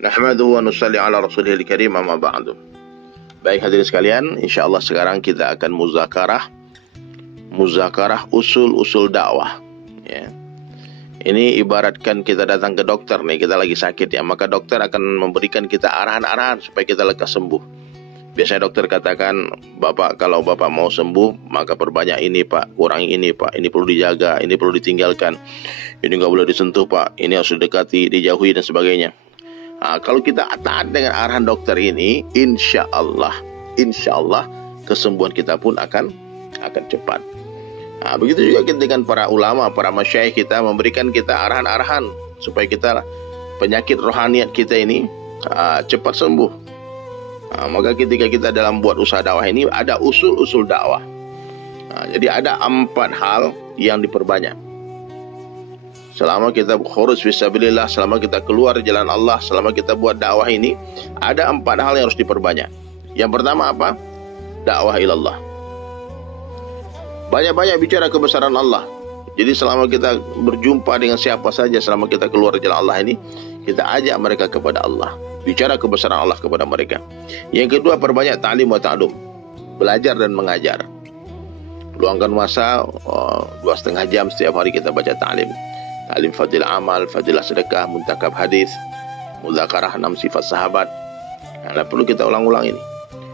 Nahmaduhu wa nusalli ala rasulihil karim amma ba'du. Baik hadirin sekalian, insyaallah sekarang kita akan muzakarah usul-usul dakwah. Ya. Ini ibaratkan kita datang ke dokter nih, kita lagi sakit ya, maka dokter akan memberikan kita arahan-arahan supaya kita lekas sembuh. Biasanya dokter katakan, Bapak kalau Bapak mau sembuh, maka perbanyak ini Pak, kurangi ini Pak, ini perlu dijaga, ini perlu ditinggalkan, ini nggak boleh disentuh Pak, ini harus didekati, dijauhi dan sebagainya. Nah, kalau kita taat dengan arahan dokter ini, insya Allah kesembuhan kita pun akan cepat. Nah, begitu juga dengan para ulama, para masyayikh kita memberikan kita arahan-arahan supaya kita penyakit rohaniat kita ini cepat sembuh. Nah, maka ketika kita dalam buat usaha dakwah ini ada usul-usul dakwah. Nah, jadi ada 4 hal yang diperbanyak. Selama kita khuruj fisabilillah, selama kita keluar jalan Allah, selama kita buat dakwah ini, ada 4 hal yang harus diperbanyak. Yang pertama apa? Dakwah ilallah. Banyak-banyak bicara kebesaran Allah. Jadi selama kita berjumpa dengan siapa saja, selama kita keluar jalan Allah ini, kita ajak mereka kepada Allah. Bicara kebesaran Allah kepada mereka. Yang kedua, perbanyak ta'lim wa ta'lum. Belajar dan mengajar. Luangkan masa 2,5 jam setiap hari kita baca ta'lim. Ta'lim fadilah amal, fadilah sedekah, muntakab hadis, muzakarah 6 sifat sahabat. Nah, perlu kita ulang-ulang ini.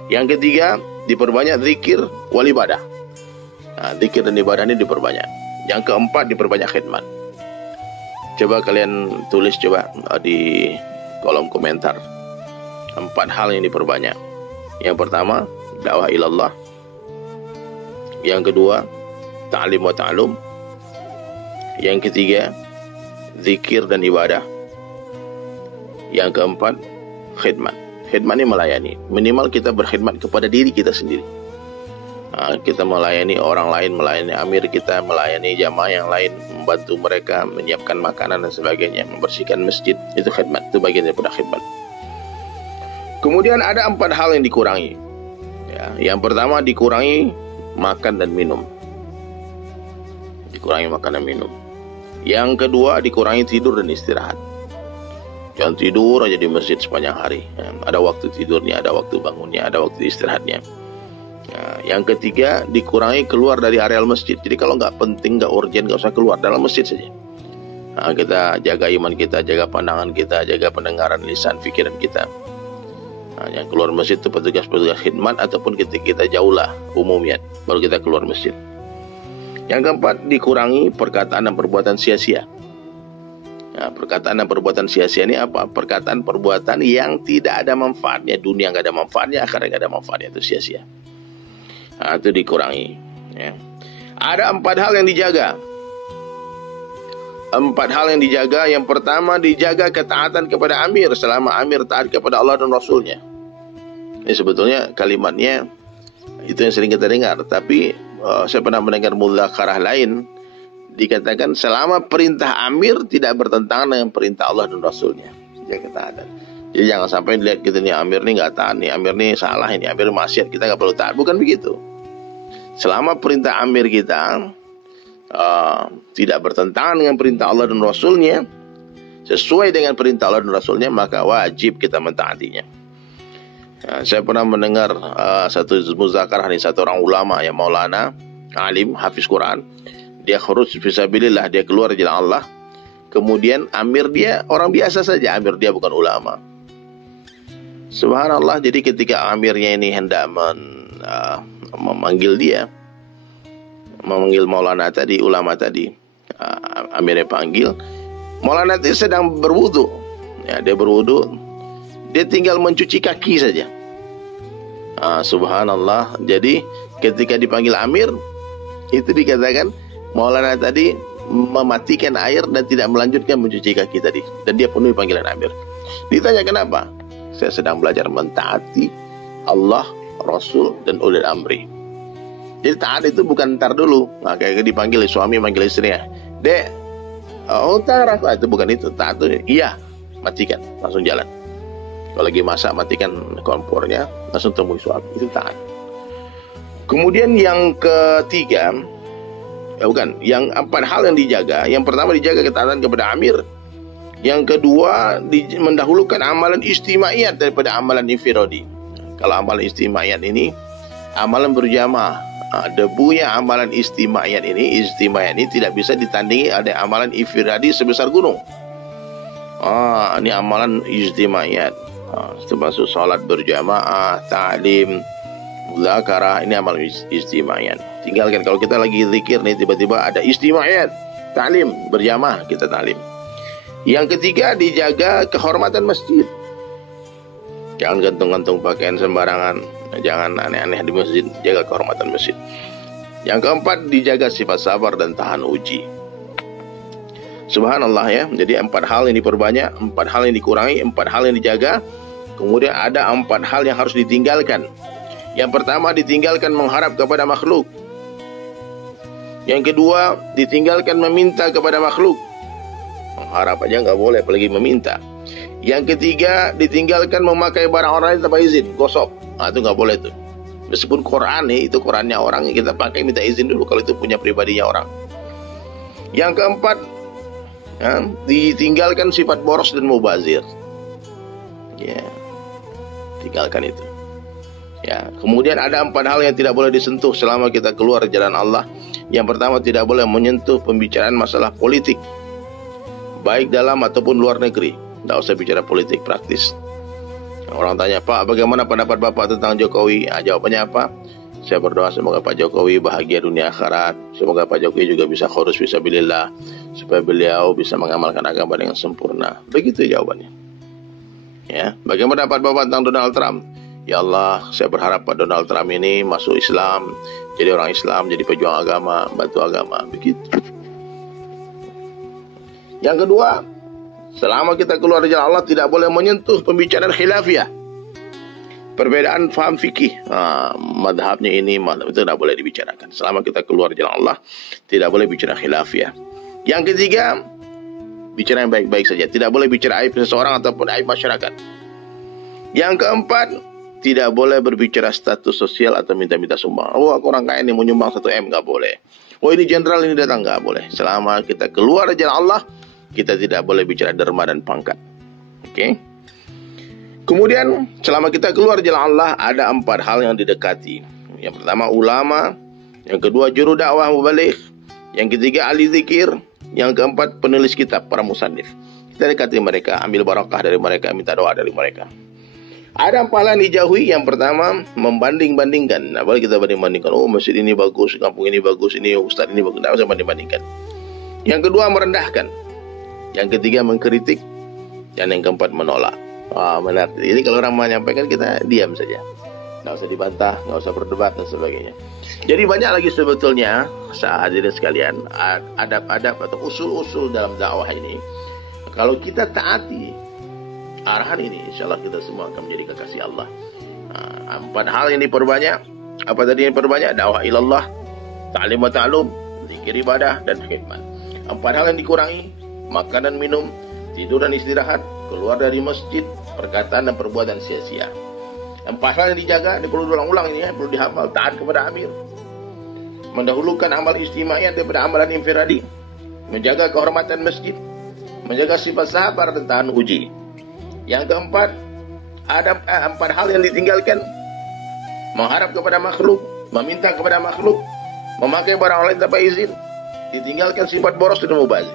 Yang ketiga, diperbanyak zikir wal ibadah. Nah, zikir dan ibadah ini diperbanyak. Yang keempat, diperbanyak khidmat. Coba kalian tulis di kolom komentar 4 hal yang diperbanyak. Yang pertama, dakwah ilallah. Yang kedua, ta'lim wa ta'lum. Yang ketiga, zikir dan ibadah. Yang keempat, khidmat. Khidmat ini melayani. Minimal kita berkhidmat kepada diri kita sendiri. Nah, kita melayani orang lain, melayani amir kita, melayani jamaah yang lain, membantu mereka, menyiapkan makanan dan sebagainya, membersihkan masjid. Itu khidmat, itu bagian daripada khidmat. Kemudian ada 4 hal yang dikurangi. Ya, yang pertama, dikurangi makan dan minum. Dikurangi makan dan minum. Yang kedua, dikurangi tidur dan istirahat. Jangan tidur aja di masjid sepanjang hari. Ya, ada waktu tidurnya, ada waktu bangunnya, ada waktu istirahatnya. Ya, yang ketiga, dikurangi keluar dari areal masjid. Jadi kalau nggak penting, nggak urgent, nggak usah keluar, dalam masjid saja. Nah, kita jaga iman kita, jaga pandangan kita, jaga pendengaran, lisan, pikiran kita. Nah, yang keluar masjid itu petugas-petugas khidmat ataupun ketika kita jauhlah umumnya, baru kita keluar masjid. Yang keempat, dikurangi perkataan dan perbuatan sia-sia. Nah, perkataan dan perbuatan sia-sia ini apa? Perkataan-perbuatan yang tidak ada manfaatnya. Dunia nggak ada manfaatnya, akhirat nggak ada manfaatnya, itu sia-sia. Nah, itu dikurangi. Ya. Ada 4 hal yang dijaga. 4 hal yang dijaga. Yang pertama, dijaga ketaatan kepada amir selama amir taat kepada Allah dan Rasulnya. Ini sebetulnya kalimatnya itu yang sering kita dengar, tapi saya pernah mendengar muzakarah lain dikatakan selama perintah amir tidak bertentangan dengan perintah Allah dan Rasulnya, jaga ketaatan. Jadi jangan sampai dilihat kita nih amir nih nggak taat, nih amir nih salah, ini amir maksiat, kita nggak perlu taat. Bukan begitu. Selama perintah amir kita tidak bertentangan dengan perintah Allah dan Rasulnya, sesuai dengan perintah Allah dan Rasulnya, maka wajib kita mentaatinya. Saya pernah mendengar satu muzakarah nih, satu orang ulama yang maulana, alim, hafiz Quran. Dia khuruj fisabilillah, dia keluar jalan Allah. Kemudian amir dia orang biasa saja, amir dia bukan ulama. Subhanallah, jadi ketika amirnya ini hendak memanggil maulana tadi, ulama tadi, amirnya panggil, maulana tadi sedang berwudu. Ya, dia berwudu, dia tinggal mencuci kaki saja. Subhanallah, jadi ketika dipanggil amir, itu dikatakan maulana tadi mematikan air dan tidak melanjutkan mencuci kaki tadi, dan dia penuhi panggilan amir. Ditanya kenapa? Saya sedang belajar mentaati Allah, Rasul, dan ulil amri. Jadi taat itu bukan ntar dulu. Nah, kayak dipanggil suami manggil istrinya, Dek, ntar aku, itu bukan itu. Taat itu iya, matikan, langsung jalan. Kalau lagi masak, matikan kompornya, langsung temui suami. Itu taat. Kemudian yang ketiga, yang 4 hal yang dijaga. Yang pertama, dijaga ketaatan kepada amir. Yang kedua, mendahulukan amalan istimaiyat daripada amalan infiradi. Kalau amalan istimaiyat ini amalan berjamaah. Debunya amalan istimaiyat ini tidak bisa ditandingi ada amalan infiradi sebesar gunung. Ini amalan istimaiyat. Termasuk salat berjamaah, ta'lim, muzakarah, ini amalan istimaiyat. Tinggalkan kalau kita lagi zikir nih, tiba-tiba ada istimaiyat, ta'lim berjamaah, kita ta'lim. Yang ketiga, dijaga kehormatan masjid. Jangan gantung-gantung pakaian sembarangan, jangan aneh-aneh di masjid, jaga kehormatan masjid. Yang keempat, dijaga sifat sabar dan tahan uji. Subhanallah ya. Jadi 4 hal yang diperbanyak, 4 hal yang dikurangi, 4 hal yang dijaga. Kemudian ada 4 hal yang harus ditinggalkan. Yang pertama, ditinggalkan mengharap kepada makhluk. Yang kedua, ditinggalkan meminta kepada makhluk. Mengharap aja nggak boleh, apalagi meminta. Yang ketiga, ditinggalkan memakai barang orang lain tanpa izin, gosok. Itu nggak boleh tuh. Meskipun Quran nih, itu Qurannya orang, kita pakai minta izin dulu kalau itu punya pribadinya orang. Yang keempat, ditinggalkan sifat boros dan mubazir. Ya, tinggalkan itu. Ya, kemudian ada 4 hal yang tidak boleh disentuh selama kita keluar jalan Allah. Yang pertama, tidak boleh menyentuh pembicaraan masalah politik, baik dalam ataupun luar negeri. Tidak usah bicara politik praktis. Orang tanya, Pak, bagaimana pendapat Bapak tentang Jokowi? Jawabannya apa? Saya berdoa semoga Pak Jokowi bahagia dunia akhirat. Semoga Pak Jokowi juga bisa khurus fisabilillah, supaya beliau bisa mengamalkan agama dengan sempurna. Begitu jawabannya. Ya, bagaimana pendapat Bapak tentang Donald Trump? Ya Allah, saya berharap Pak Donald Trump ini masuk Islam, jadi orang Islam, jadi pejuang agama, bantu agama. Begitu. Yang kedua, selama kita keluar dari jalan Allah tidak boleh menyentuh pembicaraan khilafiyah. Perbedaan faham fikih, madhabnya ini, madhab itu tidak boleh dibicarakan. Selama kita keluar dari jalan Allah, tidak boleh bicara khilafiyah. Yang ketiga, bicara yang baik-baik saja. Tidak boleh bicara aib seseorang ataupun aib masyarakat. Yang keempat, tidak boleh berbicara status sosial atau minta-minta sumbang. Aku orang kaya ini mau nyumbang 1 M, nggak boleh. Ini jenderal ini datang, nggak boleh. Selama kita keluar dari jalan Allah, kita tidak boleh bicara derma dan pangkat. Oke? Kemudian, selama kita keluar jalan Allah, ada 4 hal yang didekati. Yang pertama, ulama. Yang kedua, juru dakwah mubaligh. Yang ketiga, ahli zikir. Yang keempat, penulis kitab, para musannif. Kita dekati mereka, ambil barakah dari mereka, minta doa dari mereka. Ada 4 hal yang dijauhi. Yang pertama, membanding-bandingkan. Boleh kita banding-bandingkan. Masjid ini bagus, kampung ini bagus, ini ustaz ini bagus. Tidak usah banding-bandingkan. Yang kedua, merendahkan. Yang ketiga, mengkritik. Dan yang keempat, menolak. Benar. Jadi kalau orang menyampaikan, kita diam saja. Nggak usah dibantah, nggak usah berdebat dan sebagainya. Jadi banyak lagi sebetulnya, hadirin sekalian, adab-adab atau usul-usul dalam dakwah ini. Kalau kita taati arahan ini, insya Allah kita semua akan menjadi kekasih Allah. 4 hal yang diperbanyak. Apa tadi yang diperbanyak? Dakwah ilallah, ta'lim wa ta'lum, zikir ibadah, dan khidmat. 4 hal yang dikurangi: makan dan minum, tidur dan istirahat, keluar dari masjid, perkataan dan perbuatan sia-sia. 4 hal yang dijaga, ini perlu diulang-ulang ini ya, perlu dihafal. Taat kepada amir, mendahulukan amal istimaiyat daripada amalan infiradi, menjaga kehormatan masjid, menjaga sifat sabar dan tahan uji. Yang keempat, ada 4 hal yang ditinggalkan: mengharap kepada makhluk, meminta kepada makhluk, memakai barang lain tanpa izin, ditinggalkan sifat boros dan mubazir.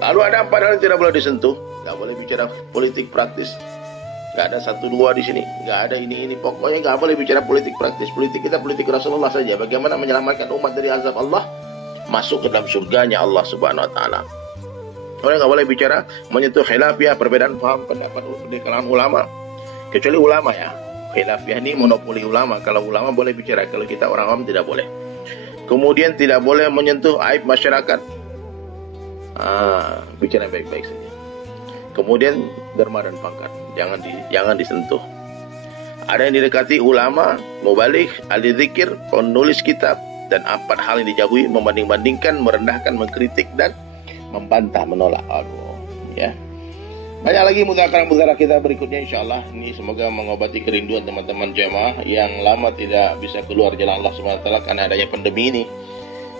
Lalu ada 4 hal yang tidak boleh disentuh. Nggak boleh bicara politik praktis. Nggak ada 1-2 di sini. Nggak ada ini. Pokoknya nggak boleh bicara politik praktis. Politik kita politik Rasulullah saja. Bagaimana menyelamatkan umat dari azab Allah, masuk ke dalam surganya Allah Subhanahu Wa Taala. Orang nggak boleh bicara menyentuh khilafiyah, perbedaan paham pendapat di kalangan ulama. Kecuali ulama ya. Khilafiyah ini monopoli ulama. Kalau ulama boleh bicara, kalau kita orang awam tidak boleh. Kemudian tidak boleh menyentuh aib masyarakat. Bicara baik-baik saja. Kemudian derma dan pangkat, jangan disentuh. Ada yang didekati ulama, mubaligh, ahli zikir, penulis kitab, dan 4 hal yang dijauhi: membanding-bandingkan, merendahkan, mengkritik, dan membantah, menolak. Ya. Banyak lagi muzakarah kita berikutnya insyaallah. Ini semoga mengobati kerinduan teman-teman jemaah yang lama tidak bisa keluar jalan Allah Subhanahu wa taala karena adanya pandemi ini.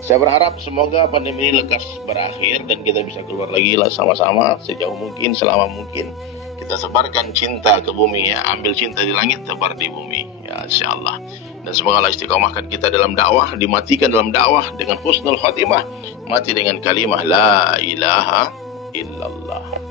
Saya berharap semoga pandemi ini lekas berakhir dan kita bisa keluar lagi lah sama-sama sejauh mungkin, selama mungkin. Kita sebarkan cinta ke bumi ya, ambil cinta di langit, sebar di bumi ya, insyaallah. Dan semoga Allah istiqomahkan kita dalam dakwah, dimatikan dalam dakwah dengan husnul khatimah, mati dengan kalimah la ilaha illallah.